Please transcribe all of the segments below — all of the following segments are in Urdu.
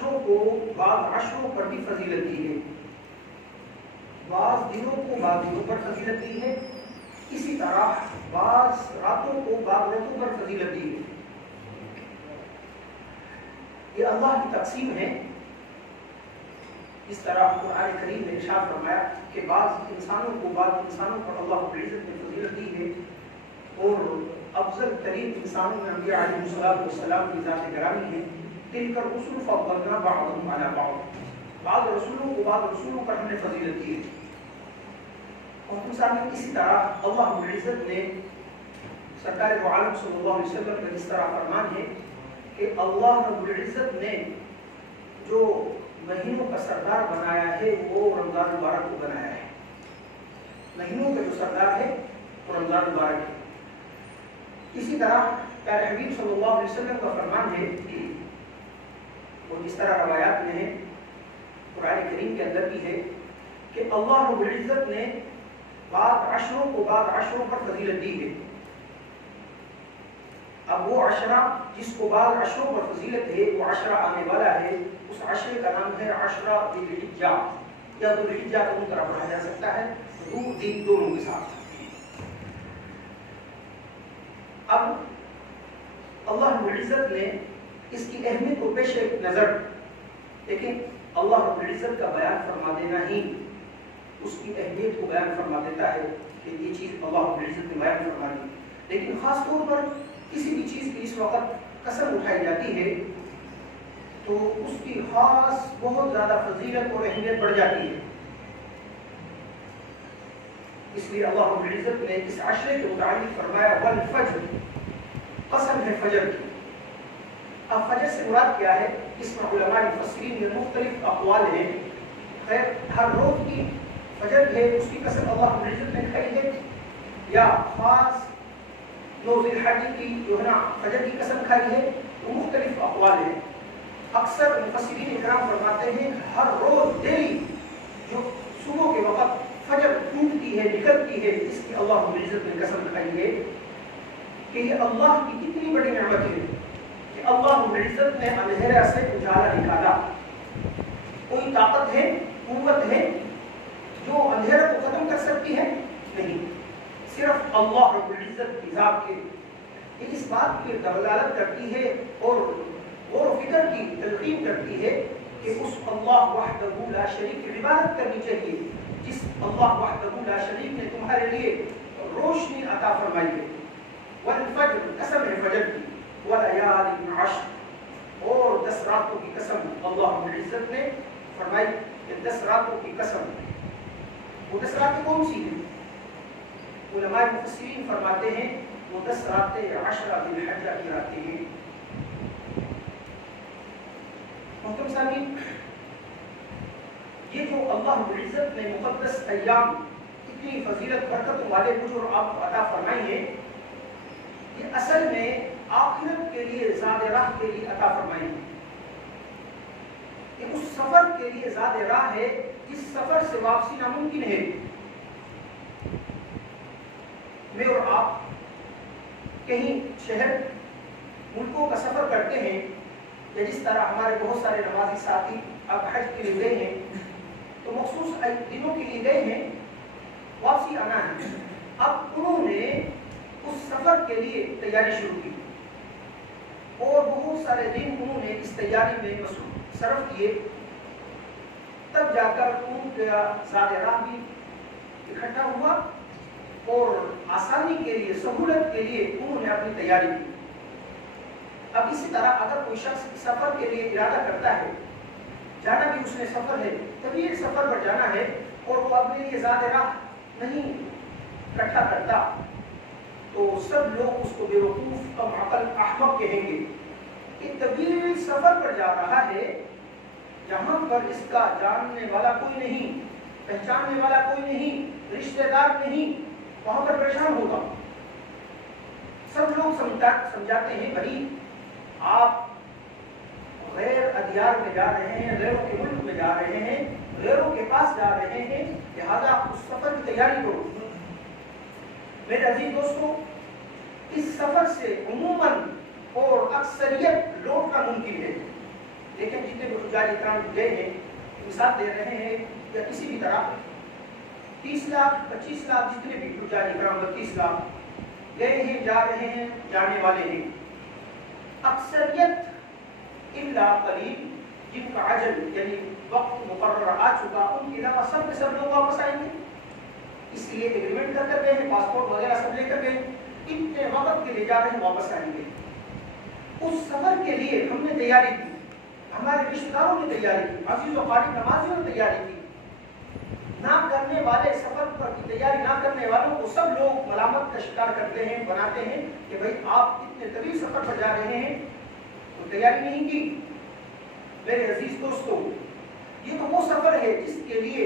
عشروں کو بعض عشروں پر بھی فضیلت دی ہے، بعض دنوں کو بعض دنوں پر فضیلت دی ہے، اسی طرح بعض راتوں کو بعض راتوں پر فضیلت دی ہے۔ یہ اللہ کی تقسیم ہے۔ اس طرح قرآن کریم نے ارشاد فرمایا کہ بعض انسانوں کو بعض انسانوں پر اللہ رب العزت نے فضیلت دی ہے، اور افضل ترین انسانوں میں انبیاء علیہ السلام کی ذات گرامی ہے۔ تلک الرسل فضلنا بعضهم علی بعض، بعض رسولوں کو بعض رسولوں پر ہم نے فضیلت دی ہے۔ اور سامنے اسی طرح اللہ رب العزت نے سرکار دو عالم صلی اللہ علیہ وسلم کا اس طرح فرمان ہے کہ اللہ رب العزت نے جو مہینوں کا سردار بنایا ہے وہ رمضان مبارک کو بنایا ہے۔ مہینوں کا جو سردار ہے وہ رمضان مبارک ہے۔ اسی طرح پیارے حبیب صلی اللہ علیہ وسلم کا فرمان ہے، اور جس طرح روایات میں ہے، قرآن کریم کے اندر بھی ہے کہ اللہ رب العزت نے بعض عشروں کو بعض عشروں پر فضیلت دی ہے۔ اب وہ عشرہ جس کو بعض عشروں پر فضیلت ہے، وہ عشرہ آنے والا ہے، اس عشرے کا نام ہے عشرہ ذی الحجہ، یا ذو الحجہ دونوں طرح پڑھا جا سکتا ہے، ذو دین دونوں کے ساتھ۔ اب اللہ رب العزت نے اس کی اہمیت کو پیش نظر، لیکن اللہ رب العزت کا بیان فرما دینا ہی اس کی اہمیت کو بیان فرما دیتا ہے کہ یہ چیز اللہ رب العزت نے بیان فرما دی۔ لیکن خاص طور پر کسی بھی چیز کی اس وقت قسم اٹھائی جاتی ہے تو اس کی خاص بہت زیادہ فضیلت اور اہمیت بڑھ جاتی ہے۔ اس لیے اللہ رب العزت نے اس عشرے کے متعلق فرمایا والفجر، قسم ہے فجر کی۔ اب فجر سے مراد کیا ہے؟ اس میں علماء مفسرین میں مختلف اقوال ہیں۔ خیر، ہر روز کی فجر ہے اس کی قسم اللہ رب العزت نے کھائی ہے، یا خاص ذو الحجہ کی جو ہے نا فجر کی قسم کھائی ہے، وہ مختلف اقوال ہیں۔ اکثر مفسرین اکرام فرماتے ہیں ہر روز ڈیلی جو صبح کے وقت فجر ٹوٹتی ہے، نکلتی ہے، اس کی اللہ رب العزت نے قسم کھائی ہے کہ یہ اللہ کی کتنی بڑی نعمت ہے کہ اللہ رب العزت نے اندھیرا سے اجالا نکالا۔ کوئی طاقت ہے، قوت ہے جو اندھیرا کو ختم کر سکتی ہے؟ نہیں، صرف اللہ رب العزت کی ذات کے۔ یہ اس بات کی دلالت کرتی ہے اور غور و فکر کی تلقین کرتی ہے کہ اس اللہ وحدہ لا شریک کی عبادت کرنی چاہیے، جس اللہ وحدہ لا شریک نے تمہارے لیے روشنی عطا فرمائی ہے۔ والفجر، قسم ہے فجر کی، ولیال عشر، اور 10 راتوں کی قسم اللہ رب العزت نے فرمائی کہ 10 راتوں کی قسم۔ وہ 10 راتیں کون سی ہیں؟ علماء مفسرین فرماتے ہیں وہ 10 راتیں عشرہ ذی الحجہ کی راتیں ہیں۔ محترم سامعین، یہ جو اللہ رب العزت نے مقدس ایام اتنی فضیلت برکتوں والے مجھے اور آپ کو عطا فرمائی ہیں، یہ اصل میں آخرت کے لیے زاد راہ کے لیے عطا فرمائی ہیں۔ یہ اس سفر کے لیے زاد راہ ہے جس سفر سے واپسی ناممکن ہے۔ میں اور آپ کہیں شہر ملکوں کا سفر کرتے ہیں، یا جس طرح ہمارے بہت سارے نمازی ساتھی اب حج کے لیے گئے ہیں تو مخصوص دنوں کے لیے گئے ہیں، واپسی آنا ہے۔ اب انہوں نے اس سفر کے لیے تیاری شروع کی اور بہت سارے دن انہوں نے اس تیاری میں صرف کیے، تب جا کر ان کا زاد راہ بھی اکٹھا ہوا اور آسانی کے لیے، سہولت کے لیے انہوں نے اپنی تیاری کی۔ اب اسی طرح اگر کوئی شخص سفر کے لیے ارادہ کرتا ہے، جانا بھی اس نے سفر ہے، طویل سفر پر جانا ہے، اور وہ اپنے لیے زاد راہ نہیں اکٹھا کرتا تو سب لوگ اس کو بے وقوف، کم عقل، احمق کہیں گے۔ یہ طویل سفر پر جا رہا ہے جہاں پر اس کا جاننے والا کوئی نہیں، پہچاننے والا کوئی نہیں، رشتہ دار نہیں، وہاں پر پریشان ہوگا۔ سب لوگ سمجھاتے ہیں بھائی آپ غیر ادیار میں جا رہے ہیں، غیروں کے ملک میں جا رہے ہیں، غیروں کے پاس جا رہے ہیں، لہذا اس سفر کی تیاری کرو۔ میرے عزیز دوستو، اس سفر سے عموماً اور اکثریت لوٹنا ممکن ہے، لیکن جتنے بھی حجاج اکرام گئے ہیں مثال دے رہے ہیں یا کسی بھی طرح 30 لاکھ 25 لاکھ جتنے بھی حجاج اکرام 32 لاکھ گئے ہیں، جا رہے ہیں، جانے والے ہیں، اکثریت الا قلیل جن کا عجل یعنی وقت مقرر آ چکا ان کے علاوہ سب کے سب لوگ واپس آئیں گے، اس لیے ایگریمنٹ کر گئے ہیں، پاسپورٹ وغیرہ سب لے کر گئے، اتنے وقت کے لیے جا رہے ہیں، واپس آئیں گے۔ اس سفر کے لیے ہم نے تیاری کی، ہمارے رشتہ داروں نے تیاری کی، عزیز و قاری نمازیوں نے تیاری کی، نہ کرنے والے سفر پر کی تیاری نہ کرنے والوں کو سب لوگ ملامت کا شکار کرتے ہیں، بناتے ہیں کہ بھائی آپ اتنے طویل سفر پر جا رہے ہیں تو تیاری نہیں کی۔ میرے عزیز دوستو، یہ تو وہ سفر ہے جس کے لیے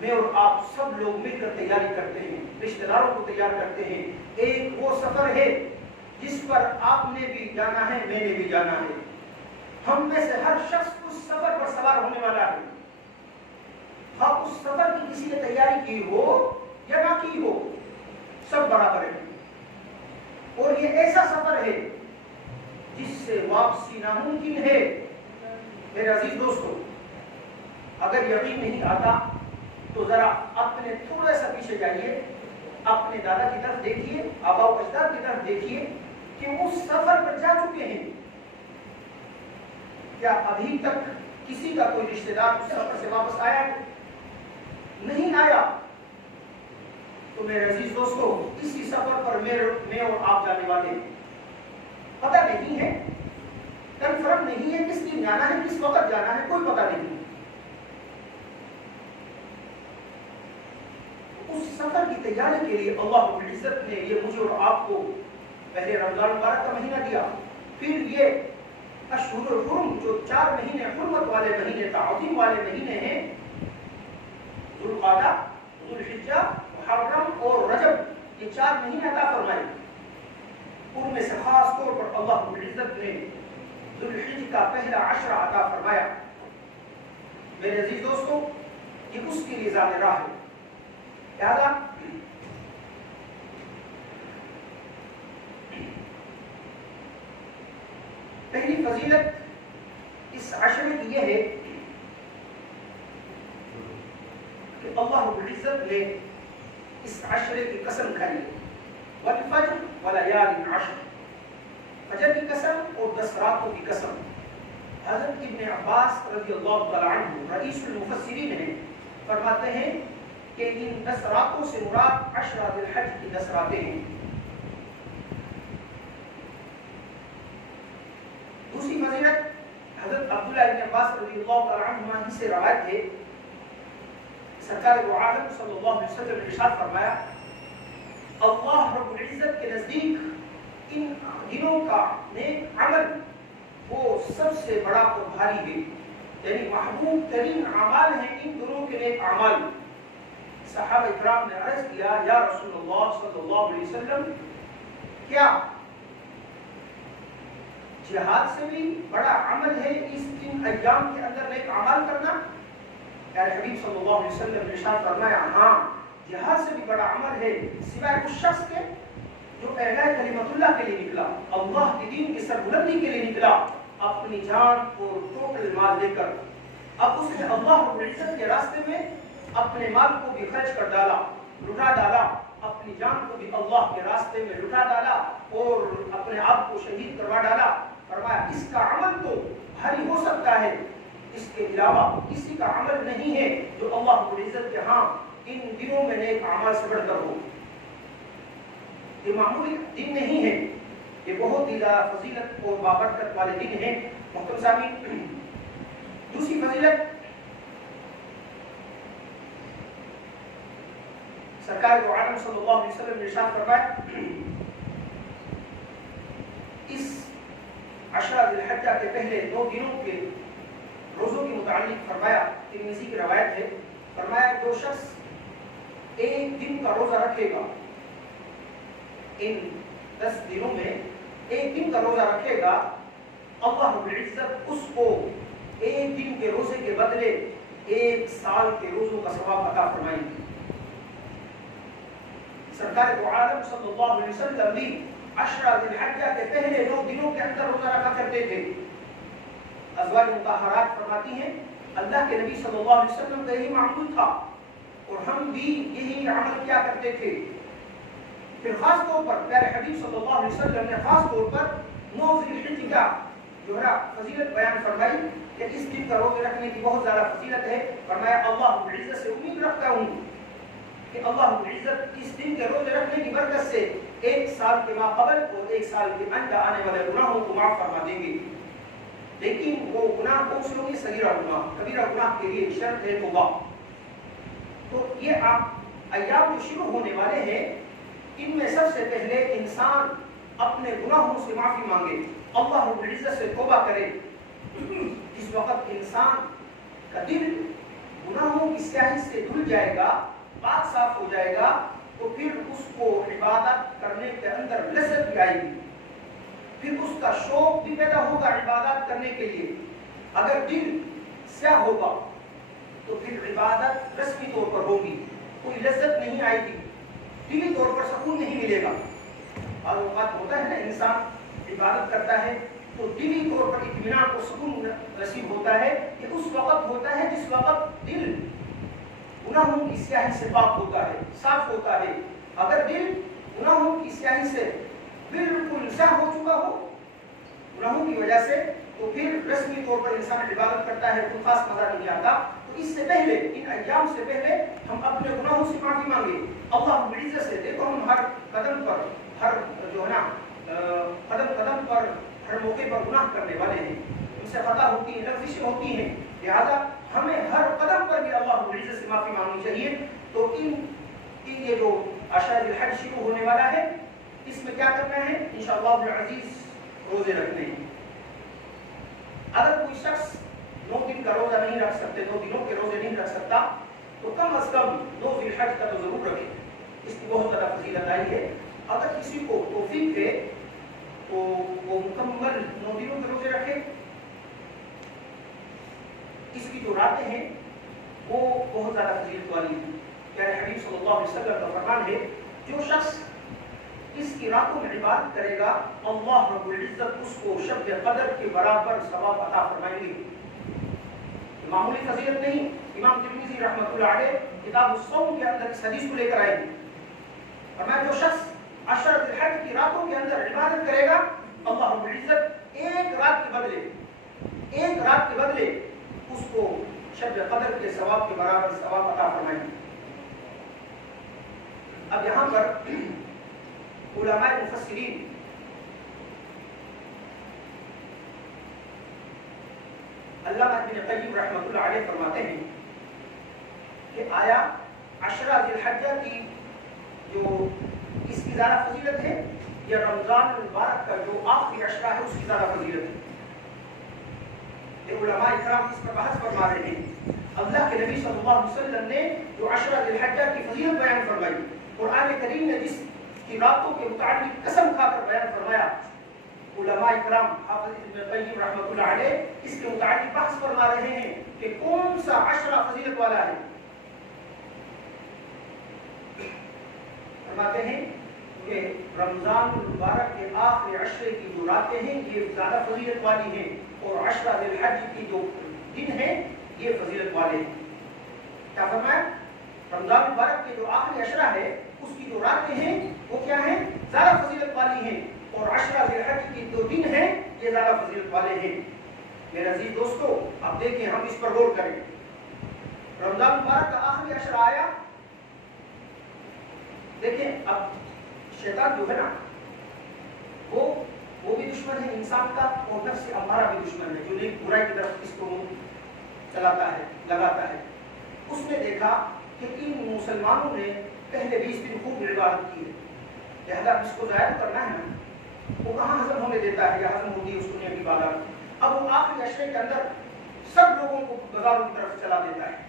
میں اور آپ سب لوگ مل کر تیاری کرتے ہیں، رشتہ داروں کو تیار کرتے ہیں۔ ایک وہ سفر ہے جس پر آپ نے بھی جانا ہے، میں نے بھی جانا ہے، ہم میں سے ہر شخص اس سفر پر سوار ہونے والا ہے۔ ہاں اس سفر کی کسی نے تیاری کی ہو یا نہ کی ہو، سب برابر ہے، اور یہ ایسا سفر ہے جس سے واپسی ناممکن ہے۔ میرے عزیز دوستو، اگر یقین نہیں آتا تو ذرا اپنے تھوڑا سا پیچھے جائیے، اپنے دادا کی طرف دیکھیے، آبا و اجداد کی طرف دیکھیے کہ وہ سفر پر جا چکے ہیں، کیا ابھی تک کسی کا کوئی رشتہ دار اس سفر سے واپس آیا نہیں آیا؟ تو میرے عزیز دوستو، اسی سفر پر میں اور آپ جانے والے ہیں، پتہ نہیں ہے، کنفرم نہیں ہے کس دن جانا ہے، کس وقت جانا ہے، کوئی پتہ نہیں۔ اس سفر کی تیاری کے لیے اللہ رب العزت نے یہ مجھے اور آپ کو پہلے رمضان مبارک کا مہینہ دیا، پھر یہ اشہر الحرم جو 4 مہینے حرمت والے مہینے، تعظیم والے مہینے ہیں، ذوالقعدہ، ذوالحجہ، محرم اور رجب، یہ 4 مہینے عطا فرمائے۔ ان میں سے خاص طور پر اللہ رب العزت نے ذوالحجہ کا پہلا 10 عطا فرمایا۔ میرے عزیز دوستو، یہ اس کے لیے ذات راہ ہے، لہذا پہلی فضیلت اس عشرے کی یہ ہے کہ اللہ رب العزت نے اس عشرے کی قسم کھائی ہے، والفجر ولیال عشر، فجر کی قسم اور 10 راتوں کی قسم۔ حضرت ابن عباس رضی اللہ تعالی عنہ رئیس المفسرین ہیں، فرماتے ہیں کہ ان 10 راتوں سے مراد 10 ذی الحج کی 10 راتیں ہیں۔ دوسری فضیلت حضرت عبداللہ ابن عباس رضی اللہ تعالی عنہ ہی سے روایت ہے، سرکار دو عالم صلی اللہ علیہ وسلم نے ارشاد فرمایا، اللہ رب العزت کے نزدیک ان دنوں کا نیک عمل وہ سب سے بڑا اور بھاری ہے، یعنی محبوب ترین اعمال ہیں ان دنوں کے نیک اعمال۔ صحابہ اکرام نے عرض کیا، یا رسول اللہ صلی اللہ علیہ وسلم، کیا جہاد سے بھی بڑا عمل ہے اس دن ایام کے اندر نیک اعمال کرنا؟ پیارے حبیب صلی اللہ علیہ وسلم نے ارشاد فرمایا، ہاں جہاد سے بھی بڑا عمل ہے، سوائے اس شخص کے جو اعلاء کلمت اللہ کے لیے نکلا، اللہ کے دین کی سربلندی کے لیے نکلا، اپنی جان اور ٹوٹل مال لے کر۔ اب اس نے اللہ رب العزت کے راستے میں اپنے مال کو بھی خرچ کر ڈالا، لٹا ڈالا، اپنی جان کو بھی اللہ کے راستے میں لٹا ڈالا اور اپنے آپ کو شہید کروا ڈالا۔ فرمایا اس کا عمل تو بھاری ہو سکتا ہے، اس کے علاوہ کسی کا عمل نہیں ہے جو اللہ رب العزت کے ہاں ان دنوں میں نیک اعمال سے بڑھ کر ہو۔ یہ معمولی دن نہیں ہے، یہ بہت ہی زیادہ فضیلت اور بابرکت والے دن ہیں۔ محترم سامعین، دوسری فضیلت سرکار دو عالم صلی اللہ علیہ وسلم نے ارشاد فرمایا، اس 10 ذی الحجہ کے پہلے 2 دنوں کے روزوں کے متعلق فرمایا، ترمذی کی روایت ہے، فرمایا جو شخص ایک دن کا روزہ رکھے گا، ان 10 دنوں میں ایک دن کا روزہ رکھے گا، اللہ رب العزت اس کو ایک دن کے روزے کے بدلے 1 سال کے روزوں کا ثواب عطا فرمائیں گے۔ سرکار دو عالم صلی اللہ علیہ وسلم بھی 10 ذی الحجہ کے پہلے 2 دنوں کے اندر روزہ رکھا کرتے تھے، ازواج مطہرات فرماتی ہیں اللہ کے نبی صلی اللہ علیہ وسلم کا یہی معمول تھا اور ہم بھی یہی عمل کیا کرتے تھے. پھر خاص طور پر پیارے حبیب صلی اللہ علیہ وسلم نے خاص طور پر 9 ذی الحجہ کا جو ہے فضیلت بیان فرمائی کہ اس دن کا روزے رکھنے کی بہت زیادہ فضیلت ہے. فرمایا اللہ رب العزت سے امید رکھتا ہوں کہ اللہ رب العزت اس دن کے روزے رکھنے کی برکت سے 1 سال کے ما قبل اور 1 سال کے اندر آنے والے گناہوں کو معاف فرما دیں گے. لیکن وہ گناہ کون سے ہوں گے؟ صغیرہ گناہ. کبیرہ گناہ کے لیے شرط ہے توبہ. تو یہ آپ ایام جو شروع ہونے والے ہیں ان میں سب سے پہلے انسان اپنے گناہوں سے معافی مانگے, اللہ رب العزت سے توبہ کرے. جس وقت انسان کا دل گناہوں کی سیاہی سے دھل جائے گا, پاک صاف ہو جائے گا, تو پھر اس کو عبادت کرنے کے اندر لذت بھی آئے گی, پھر اس کا شوق بھی پیدا ہوگا عبادت کرنے کے لیے. اگر دل سیاہ ہوگا تو پھر عبادت رسمی طور پر ہوگی, کوئی لذت نہیں آئے گی, دلی طور پر سکون نہیں ملے گا. بعض اوقات ہوتا ہے نا انسان عبادت کرتا ہے تو دلی طور پر اطمینان کو سکون نصیب ہوتا ہے. یہ اس وقت ہوتا ہے جس وقت دل گناہوں کی سیاہی سے پاک ہوتا ہے, صاف ہوتا ہے. اگر دل گناہوں کی سیاہی سے بالکل سیاہ ہو چکا ہو گناہوں کی وجہ سے, تو پھر رسمی طور پر انسان عبادت کرتا ہے تو خاص مزہ نہیں آتا. تو اس سے پہلے, ان ایام سے پہلے ہم اپنے گناہوں سے معافی مانگے اللہ رب العزت سے. دیکھو ہم ہر قدم پر, ہر جو ہے نا قدم قدم پر, ہر موقع پر گناہ کرنے والے ہیں, ان سے خطا ہوتی ہیں, لغزشیں ہوتی ہیں. لہذا ہمیں ہر قدم پر بھی اللہ رب العزت سے معافی مانگنی چاہیے. تو یہ جو اشہر الحج شروع ہونے والا ہے اس میں کیا کرنا ہے؟ انشاءاللہ العزیز روزے رکھنے ہیں. اگر کوئی شخص 9 دن کا روزہ نہیں رکھ سکتے, 2 دنوں کے روزے نہیں رکھ سکتا, تو کم از کم 2 ذی الحج کا تو ضرور رکھے. اس کی بہت زیادہ فضیلت آئی ہے. اگر کسی کو توفیق ہے تو وہ مکمل 9 دنوں کے روزے رکھے. اس کی جو راتیں ہیں وہ بہت زیادہ فضیلت والی ہیں. پیارے حبیب صلی اللہ علیہ وسلم کا فرمان ہے جو شخص اس کی راتوں میں عبادت کرے گا اللہ رب العزت اس کو شب قدر کے برابر ثواب عطا فرمائیں گے. معمولی فضیلت نہیں. امام ترمذی رحمۃ اللہ علیہ کتاب الصوم کے اندر اس حدیث کو لے کر آئے. فرمایا جو شخص عشر ذی الحج کی راتوں کے اندر عبادت کرے گا اللہ رب العزت ایک رات کے بدلے اس کو شب قدر کے ثواب کے برابر ثواب عطا فرمائیں گے. اب یہاں پر علماء مفسرین علامہ ابن قیم رحمۃ اللہ علیہ فرماتے ہیں کہ آیا عشرہ ذی الحجہ کی جو اس کی زیادہ فضیلت ہے یا رمضان المبارک کا جو آخری عشرہ ہے اس کی زیادہ فضیلت ہے؟ علماء اکرام اس پر بحث فرما رہے ہیں. اللہ کے نبی صلی اللہ علیہ وسلم نے جو عشرہ ذی الحجہ کی فضیلت بیان فرمائی, قرآن کریم نے جس کی راتوں کے متعلق قسم کھا کر بیان فرمایا, علماء اکرام حافظ ابن قیم رحمۃ اللہ علیہ اس کے متعلق بحث فرما رہے ہیں کہ کون سا عشرہ فضیلت والا ہے. فرماتے ہیں کہ رمضان المبارک کے آخری عشرے کی جو راتیں ہیں یہ زیادہ فضیلت والی ہیں, اور عشرہ ذی الحج کی جو دن ہیں یہ فضیلت والے ہیں. کیا فرمایا؟ رمضان مبارک کے جو آخری عشرہ ہے اس کی جو راتیں ہیں وہ کیا ہیں؟ زیادہ فضیلت والی ہیں, اور عشرہ ذی الحج کی جو دن ہیں یہ زیادہ فضیلت والے ہیں. میرے عزیز دوستو, اب دیکھیں ہم اس پر غور کریں. رمضان مبارک کا آخری عشرہ آیا, دیکھیں اب شیطان جو ہے نا وہ بھی دشمن ہے انسان کا, اور نفس امارہ بھی دشمن ہے جو نیک برائی کی طرف اس کو چلاتا ہے, لگاتا ہے. اس نے دیکھا کہ ان مسلمانوں نے پہلے 20 دن خوب عبادت کی ہے, لہذا اس کو ضائع کرنا ہے نا, وہ کہاں ہضم ہونے دیتا ہے یا ہضم ہوتی ہے اس دنیا کی عبادت. اب وہ آخری عشرے کے اندر سب لوگوں کو بازاروں کی طرف چلا دیتا ہے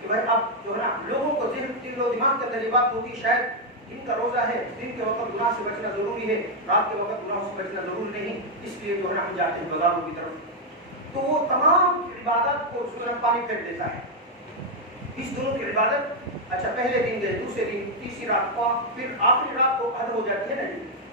کہ بھائی اب جو ہے نا لوگوں کو دل و دماغ کے اندر یہ بات ہوگی شاید دن کا روزہ ہے, دن کے وقت گناہ سے بچنا ضروری ہے, رات کے وقت گناہ سے بچنا ضروری نہیں, اس لیے جو ہے نا ہم جاتے ہیں بازاروں کی طرف. تو وہ تمام عبادت کو پانی پھینک دیتا ہے. اس دنوں کی عبادت اچھا پہلے دن گئے, دوسرے دن, تیسری رات کو, پھر آخری رات کو حد ہو جاتی ہے نا,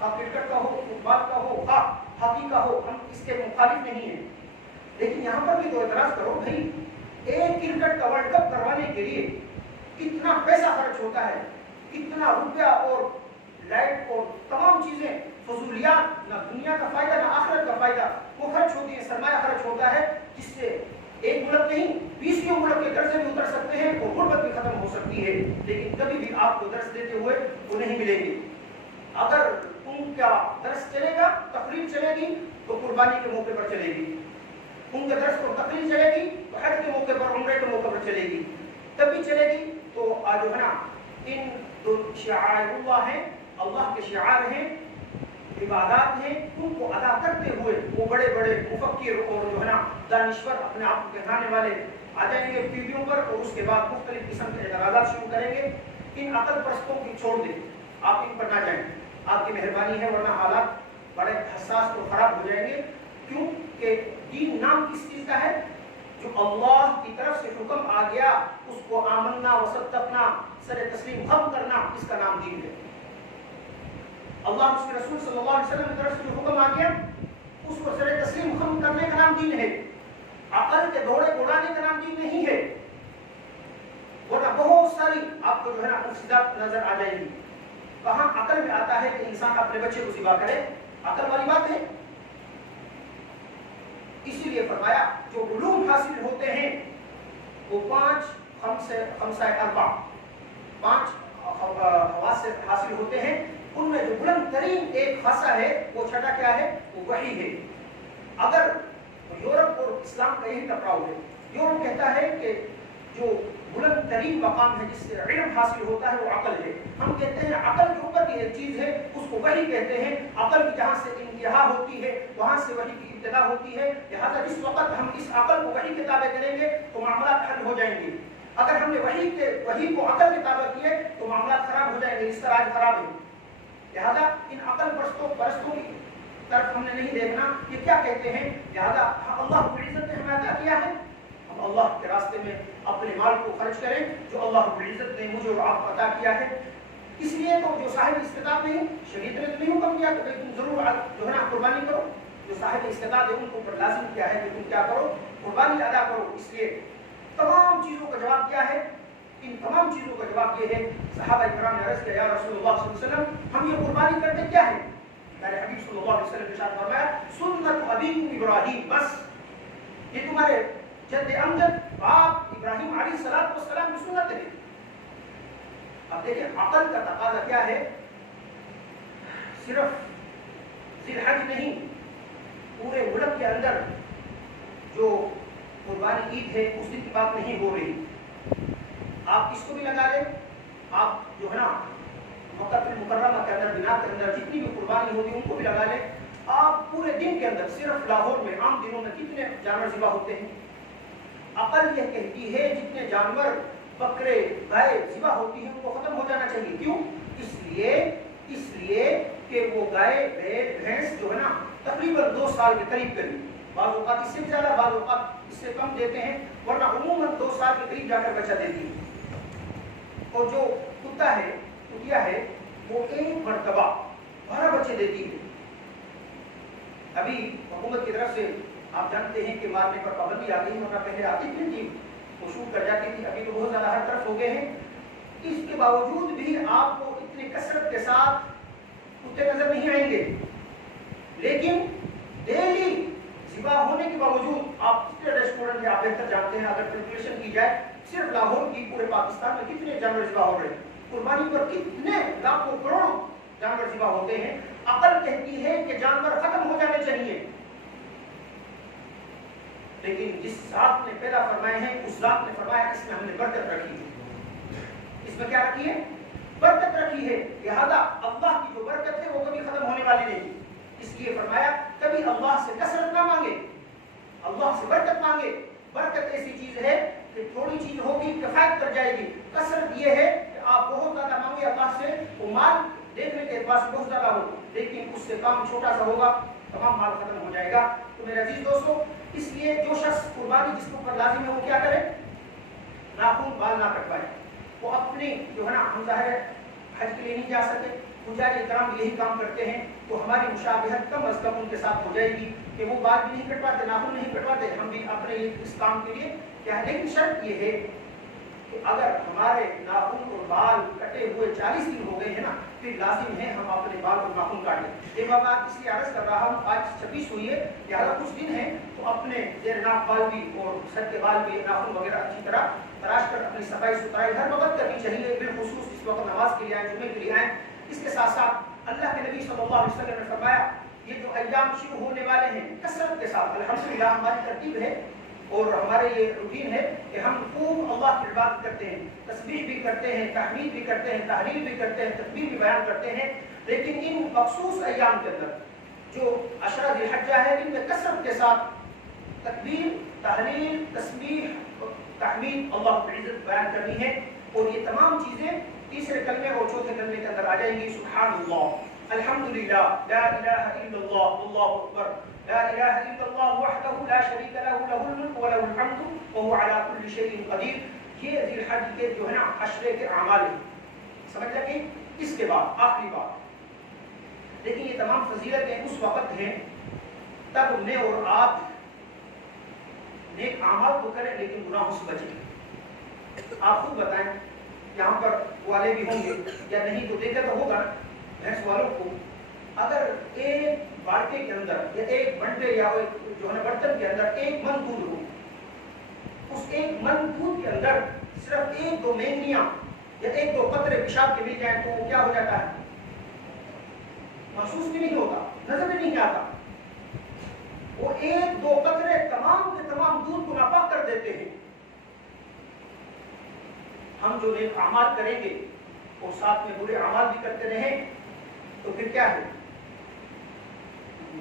کرکٹ کا ہو، فٹ بال کا ہو، ہاکی کا ہو، ہم اس کے مخالف نہیں ہیں، لیکن یہاں پر بھی تو اعتراض کرو بھائی، ایک کرکٹ کا ورلڈ کپ کروانے کے لیے کتنا پیسہ خرچ ہوتا ہے، کتنا روپیہ اور لائٹ اور تمام چیزیں فضولیات، نہ دنیا کا فائدہ نہ آخرت کا فائدہ، وہ خرچ ہوتی ہے، سرمایہ خرچ ہوتا ہے، جس سے ایک ملک نہیں 20 ملک کے قرضے بھی اتر سکتے ہیں اور غربت بھی ختم ہو سکتی ہے، لیکن کبھی بھی آپ کو درس دیتے ہوئے وہ نہیں ملیں گے۔ اگر ان کا درس چلے گا، تقریر چلے گی تو قربانی کے موقع پر چلے گی، ان کا درس اور تقریر چلے گی تو حج کے موقع پر، عمرے کے موقع پر چلے گی، تبھی چلے گی۔ تو جو ہے نا ان جو شعائر اللہ ہیں، اللہ کے شعائر ہیں، عبادات ہیں، ان کو ادا کرتے ہوئے وہ بڑے بڑے مفکر اور جو ہے نا دانشور اپنے آپ کو کہلانے والے آ جائیں گے ٹی ویوں پر، اور اس کے بعد مختلف قسم کے اعتراضات شروع کریں گے۔ ان عقل پرستوں کی چھوڑ دیں، آپ ان پر نہ جائیں، آپ کی مہربانی ہے، ورنہ حالات بڑے حساس اور خراب ہو جائیں گے۔ کیوں کہ دین نام کس چیز کا ہے؟ جو اللہ کی طرف سے حکم آ گیا اس کو آمنا وصدقنا، سر تسلیم خم کرنا، اس کا نام دین ہے۔ اللہ اس کے رسول صلی اللہ علیہ وسلم کی طرف سے جو حکم آ گیا اس کو سر تسلیم خم کرنے کا نام دین ہے، عقل کے دوڑے اڑانے کا نام دین نہیں ہے، ورنہ بہت ساری آپ کو جو ہے نا مفسدات نظر آ جائیں گی۔ کہاں عقل میں آتا ہے کہ انسان اپنے بچے کو ذبح کرے؟ عقل والی بات ہے؟ اسی لیے فرمایا جو علوم حاصل ہوتے ہیں وہ 5 خمسہ اربع، 5 حواس سے حاصل ہوتے ہیں، ان میں جو بلند ترین ایک خاصہ ہے وہ چھٹا کیا ہے؟ وہ وحی ہے۔ اگر یورپ اور اسلام کا یہی ٹکراؤ ہے، یورپ کہتا ہے کہ جو بلند ترین مقام ہے جس سے علم حاصل ہوتا ہے وہ عقل ہے، ہم کہتے ہیں عقل کے اوپر کی ایک چیز ہے اس کو وحی کہتے ہیں، عقل کی جہاں سے انتہا ہوتی ہے وہاں سے وحی کی ابتدا ہوتی ہے، لہذا جس وقت ہم اس عقل کو وحی کے تابع کریں گے تو معاملات حل ہو جائیں گے، اگر ہم نے وحی کو عقل کے تابع کیے تو معاملات خراب ہو جائیں گے، اس طرح آج خراب ہے۔ لہذا ان عقل پرستوں کی طرف ہم نے نہیں دیکھنا، یہ کیا کہتے ہیں، لہذا اللہ رب العزت نے ہمیں عطا کیا ہے، ہم اللہ کے راستے میں اپنے مال کو خرچ کریں جو اللہ رب العزت نے مجھے اور آپ کو عطا کیا ہے۔ اس لیے تو جو صاحب استطاعت نہیں، شریعت نے تو نہیں حکم کیا کہ تم ضرور جو ہے نا قربانی کرو، جو صاحب استطاعت ہے ان کو پر لازم کیا ہے کہ تم کیا کرو، قربانی ادا کرو۔ اس لیے تمام چیزوں کا جواب کیا ہے؟ ان تمام چیزوں کا جواب یہ ہے، صحابہ کرام نے عرض کیا یا رسول اللہ صلی اللہ علیہ وسلم ہم یہ قربانی کرتے کیا ہے؟ میرے حبیب صلی اللہ علیہ وسلم نے ارشاد فرمایا سنت ابیکم ابراہیم، بس یہ تمہارے جد امجد باپ ابراہیم علیہ السلام کی سنت ہے۔ اب دیکھیں عقل کا تقاضا کیا ہے، صرف ذی الحج نہیں، پورے ملک کے اندر جو قربانی عید ہے اس دن کی بات نہیں ہو رہی، آپ اس کو بھی لگا لیں، آپ جو ہے نا مکہ المکرمہ کے اندر بنا کے اندر جتنی بھی قربانی ہوتی ہے ان کو بھی لگا لیں، آپ پورے دن کے اندر صرف لاہور میں عام دنوں میں کتنے جانور ذبح ہوتے ہیں؟ عقل یہ کہتی ہے جتنے جانور بکرے گائے ذبح ہوتی ہیں ان کو ختم ہو جانا چاہیے۔ کیوں؟ اس لیے کہ وہ گائے بھینس جو ہے نا تقریباً 2 سال کے قریب بعض اوقات اس سے بھی زیادہ، بعض اوقات اس سے کم دیتے ہیں، ورنہ عموماً 2 سال کے قریب جا کر بچہ دیتی ہے۔ اور جو کتا ہے، کتیا ہے، وہ ایک مرتبہ 12 بچے دیتی ہے۔ ابھی حکومت کی طرف سے آپ جانتے ہیں کہ مارنے پر پابندی آتی ہے، ورنہ پہلے آتی تھی وہ شوٹ کر جاتی تھی، ابھی تو بہت زیادہ ہر طرف ہو گئے ہیں۔ اس کے باوجود بھی آپ کو اتنی کثرت کے ساتھ کتے نظر نہیں آئیں گے، لیکن ڈیلی ذبح ہونے کے باوجود آپ کتنے ریسٹورنٹ کے آپ بہتر جانتے ہیں، اگر کیلکولیشن کی جائے صرف لاہور کی پورے پاکستان میں کتنے جانور ذبح ہو رہے ہیں، قربانی پر کتنے لاکھوں کروڑوں جانور ذبح ہوتے ہیں۔ عقل کہتی ہے کہ جانور ختم ہو جانے چاہیے، لیکن جس ذات نے پیدا فرمائے ہیں اس ذات نے فرمایا اس میں ہم نے برکت رکھی ہے، اس میں کیا رکھی ہے؟ برکت رکھی ہے، لہذا اللہ کی جو برکت ہے وہ کبھی ختم ہونے والی نہیں، اس لیے فرمایا کبھی اللہ سے کثرت نہ مانگے، اللہ سے برکت مانگے۔ برکت ایسی چیز ہے کہ تھوڑی چیز ہوگی کفایت کر جائے گی، کثرت یہ ہے کہ آپ بہت زیادہ مانگے اللہ سے، وہ مال دیکھنے کے اعتبار سے بہت زیادہ ہو، لیکن اس سے کام چھوٹا سا ہوگا، تمام مال ختم ہو جائے گا۔ تو میرے عزیز دوستو، اس لیے جو شخص قربانی جس کو پر لازم ہے وہ کیا کرے؟ ناخن بال نہ کٹوائے، وہ اپنی جو ہے نا ہم ظاہر حج کے لیے نہیں جا سکے، حجاج کرام یہی کام کرتے ہیں تو ہماری مشابہت کم از کم ان کے ساتھ ہو جائے گی کہ وہ بال بھی نہیں کٹواتے، ناخن نہیں کٹواتے، ہم بھی اپنے اس کام کے لیے کیا ہے. لیکن شرط یہ ہے کہ اگر ہمارے ناخن اور بال کٹے ہوئے 40 دن ہو گئے ہیں نا، پھر لازم ہے ہم اپنے بال اور ناخن کاٹ لیں. یہ میں بات اس لیے عرض کر رہا ہوں، آج 26 ہوئی ہے، لہٰذا کچھ دن ہیں تو اپنے زیر ناک بال بھی اور سر کے بال بھی، ناخن وغیرہ اچھی طرح تراش کر اپنی صفائی ستھرائی ہر وقت کرنی چاہیے، بالخصوص اس وقت نماز کے لیے آئیں، جمعے کے لیے آئیں. اس کے ساتھ ساتھ اللہ کے نبی صلی اللہ علیہ وسلم نے فرمایا یہ جو ایام شروع ہونے والے ہیں کثرت کے ساتھ، الحمدللہ ہماری ترتیب ہے اور ہمارے یہ روٹین ہے کہ ہم خوب اللہ کی عبادت کرتے ہیں، تسبیح بھی کرتے ہیں، تحمید بھی کرتے ہیں، تحلیل بھی کرتے ہیں، تکبیر بھی بیان کرتے ہیں. لیکن ان مخصوص ایام کے اندر جو عشرہ ذی الحجہ ہے، ان میں کثرت کے ساتھ تکبیر، تحلیل، تسبیح، تحمید، اللہ کی عزت بیان کرنی ہے. اور یہ تمام چیزیں تیسرے کلمے اور چوتھے کلمے کے اندر آ جائیں گی. سبحان اللہ، الحمدللہ، لا الہ الا اللہ، اللہ اکبر، لا الہ الا اللہ وحدہ لا شریک لہ، لہ الملک ولہ الحمد وہو علی کل شیء قدیر. یہ ذی الحج کے جو ہے نا عشرے کے اعمال ہیں، سمجھ لگے. اس کے بعد آخری بات، لیکن یہ تمام فضیلتیں اس وقت ہیں تب میں اور آپ نیک اعمال تو کریں لیکن گناہوں سے بچیں. آپ خود بتائیں، یہاں پر والے بھی ہوں گے یا نہیں تو دیکھا تو ہوگا بھینس والوں کو، اگر ایک بالٹے کے اندر یا ایک بنٹے یا جو ہے برتن کے اندر 1 من دودھ ہو، اس 1 من دودھ کے اندر صرف 1-2 مینگنیاں یا 1-2 قطرے پیشاب کے مل جائیں تو وہ کیا ہو جاتا ہے؟ محسوس بھی نہیں ہوتا، نظر بھی نہیں آتا. وہ 1-2 قطرے تمام کے تمام دودھ کو ناپاک کر دیتے ہیں. ہم جو نیک اعمال کریں گے اور ساتھ میں برے اعمال بھی کرتے رہیں تو پھر کیا ہے؟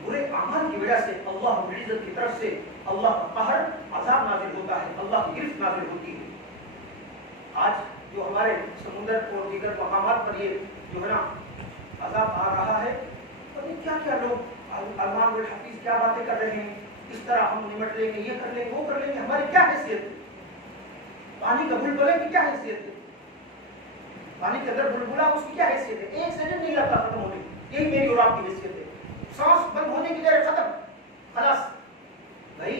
برے اعمال کی وجہ سے اللہ رب العزت کی طرف سے اللہ کا قہر، عذاب نازل ہوتا ہے، اللہ کی گرفت نازل ہوتی ہے. آج جو ہمارے سمندر اور دیگر مقامات پر یہ جو ہے نا عذاب آ رہا ہے، پتہ نہیں کیا کیا لوگ علمان والحفیظ کیا باتیں کر رہے ہیں، اس طرح ہم نمٹ لیں گے، یہ کر لیں گے، وہ کر لیں گے. ہماری کیا حیثیت ہے؟ پانی کا بلبلے کی کیا حیثیت ہے؟ پانی کے اندر بلبلا اس کی کیا حیثیت ہے؟ 1 سیکنڈ نہیں لگتا ختم ہونے. یہی میری اور آپ کی حیثیت ہے. سانس بند ہونے کی دیر ختم، خلاص. بھائی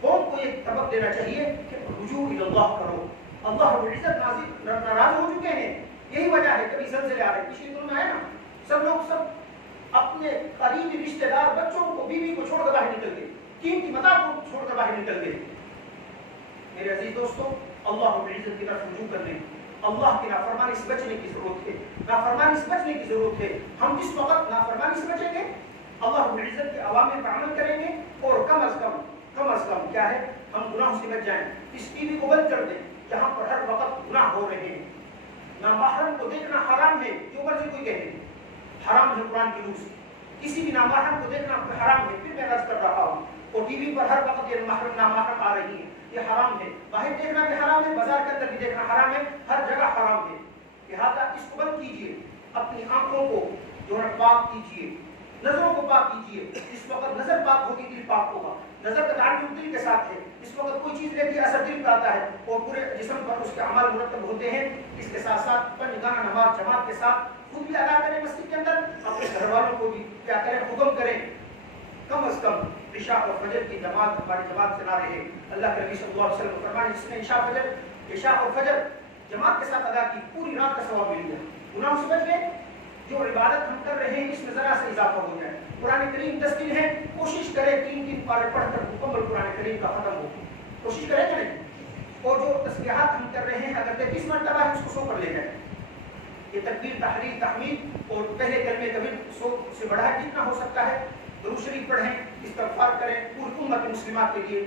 قوم کو یہ سبق دینا چاہیے کہ رجوع الی اللہ کرو. اللہ رب العزت ناراض ہو چکے ہیں. یہی وجہ ہے کبھی زلزلے آ رہے، پچھلی دنوں میں آئے نا، سب لوگ سب اپنے قریبی رشتہ دار، بچوں کو، بیوی کو چھوڑ کر باہر نکل گئے، قیمتی متاع کو چھوڑ کر باہر نکل گئے. میرے عزیز دوستو، اللہ رب العزت کی طرف رجوع کرنے، اللہ کی نافرمانی سے بچنے کی ضرورت ہے. نافرمانی سے بچنے کی ضرورت ہے. ہم جس وقت نافرمانی سے بچیں گے، اللہ رب العزت کے اوامر پر عمل کریں گے اور کم از کم کیا ہے، ہم گناہوں سے بچ جائیں. اس ٹی وی کو بند کر دیں جہاں پر ہر وقت گناہ ہو رہے ہیں. نامحرم کو دیکھنا حرام ہے، جو مرضی کوئی کہے، حرام ہے قرآن کی روح سے. کسی بھی نامحرم کو دیکھنا حرام ہے. پھر میں عرض کر رہا ہوں، اور ٹی وی پر ہر وقت یہ نامحرم آ رہی ہے، یہ حرام ہے. باہر دیکھنا بھی حرام ہے، بازار کے اندر بھی دیکھنا حرام ہے، ہر جگہ حرام ہے. لہٰذا اس کو بند کیجیے. اپنی آنکھوں کو جو ہے پاک کیجیے، نظروں کو پاک کیجیے. اس وقت نظر پاک ہوگی دل پاک ہوگا. نظر کا تعلق دل کے ساتھ ہے. اس وقت کوئی چیز لیتی ہے اثر دل پہ آتا ہے اور پورے جسم پر اس کے اعمال مرتب ہوتے ہیں. اس کے ساتھ ساتھ پنجگانہ نماز جماعت کے ساتھ خود بھی ادا کریں مسجد کے اندر، اپنے گھر والوں کو بھی کیا کریں، حکم کریں. کم از کم عشاء اور فجر کی جماعت ہماری جماعت سے نہ رہے. اللہ کے نبی صلی اللہ علیہ وسلم فرمایا جس نے عشاء اور فجر جماعت کے ساتھ ادا کی، پوری رات کا ثواب مل گیا. گناہوں سے بچ گئے. جو عبادت ہم کر رہے ہیں اس میں ذرا سے اضافہ ہو جائے. قرآن کریم 10 دن ہے، کوشش کریں 3 پارے پڑھ کر مکمل قرآن کریم کا ختم ہو. کوشش کریں کہ نہیں. اور جو تسبیحات ہم کر رہے ہیں اگر 33 مرتبہ ہے اس کو 100 کر لے جائیں. یہ تکبیر، تحلیل، تحمید اور پہلے کلمے کبھی 100 سے بڑھائیں جتنا ہو سکتا ہے. درود شریف پڑھیں، استغفار کریں، پوری امت مسلمات کے لیے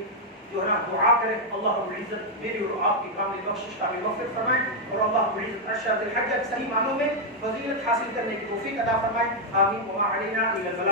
جو ہے نا دعا کریں. اللہ رب العزت میری اور آپ کی کامل بخشش، کامل مغفرت فرمائیں اور اللہ رب العزت ارشاد الحج صحیح معنوں میں فضیلت حاصل کرنے کی توفیق عطا فرمائیں. آمین. وما علینا الا البلاغ.